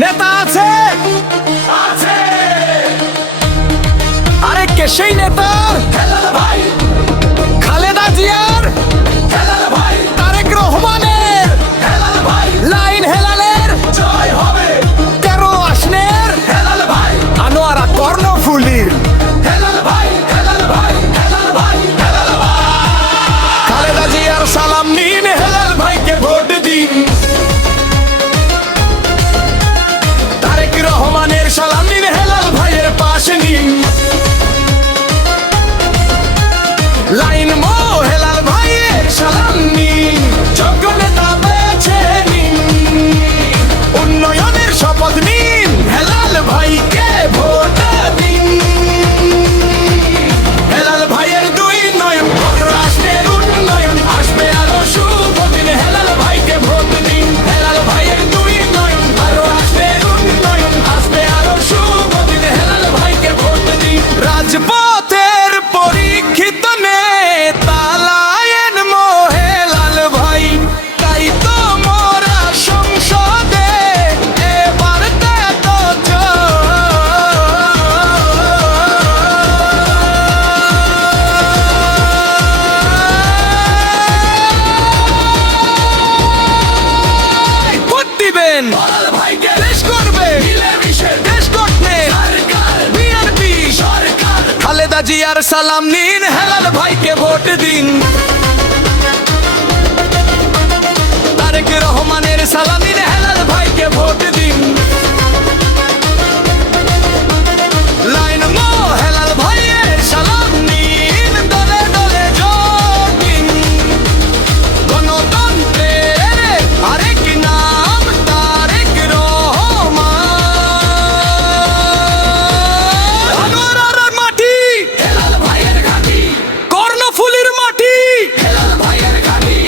নেতা আছে? আরে কে সেই নেতা? খালেদা জিয়ার, তারেক রহমানের, লাইন হেলালের, 13 আসনের, আনোয়ারা কর্ণফুলীর, খালেদা জিয়ার সালাম নিন, হেলাল ভাইকে ভোট দিন। তারেক রহমানের সালাম নিন, হেলাল ভাইয়ের পাশে নিন। লাইন মো হেলাল ভাইয়ের সালাম নিন, যোগ্য নেতা বেছে নিন। উন্নয়নের শপথ নিন, হেলাল ভাইকে ভোট দিন। হেলাল ভাইয়ের 2 নয়ন, রাষ্ট্রের উন্নয়ন আসবে আরো শুভ দিন। হেলাল ভাইকে ভোট দিন। হেলাল ভাইয়ের 2 নয়ন, রাষ্ট্রের উন্নয়ন আসবে আরো শুভ দিন। হেলাল ভাইকে ভোট দিন। রাজপথের পরীক্ষিত নেতা লায়ন মো হেলাল ভাই, তাই তো মোরা সংসদে এবার তো ভোট দিবেন। দেশ করবে, দেশ গঠনে বিএনপি সরকার। খালেদা জিয়ার সালাম নিন, হেলাল ভাইকে ভোট দিন। তারেক রহমানের সালাম নিন, হেলাল ভাইকে ভোট দিন। লাইন মো হেলাল ভাইয়ের সালাম নিন, দলে দলে যোগ দিন। গণতন্ত্রের আরেক নাম তারেক রহমান। আনোয়ারার মাটি, হেলাল ভাইয়ের ঘাঁটি। কর্ণফুলীর মাটি, হেলাল ভাইয়ের ঘাঁটি।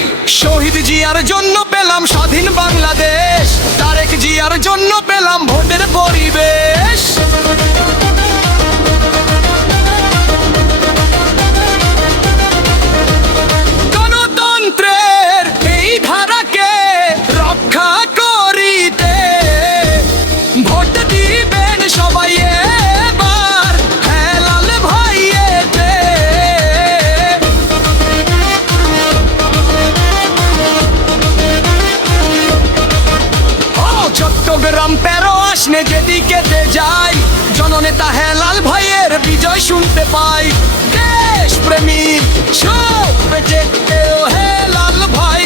শহীদ জিয়ার জন্য পেলাম স্বাধীন বাংলাদেশ, তারেক জিয়ার জন্য পেলাম ভোটের পরিবেশ। গণতন্ত্রের এই ধারাকে রক্ষা করিতে ভোট দিবেন সবাই এবার হেলাল ভাইয়েতে। ও চট্টগ্রাম 13 আসনে যেদিকে যাই, জননেতা হেলাল ভাইয়ের বিজয় শুনতে পাই। দেশ প্রেমী সব বেঁচে হেলাল ভাই।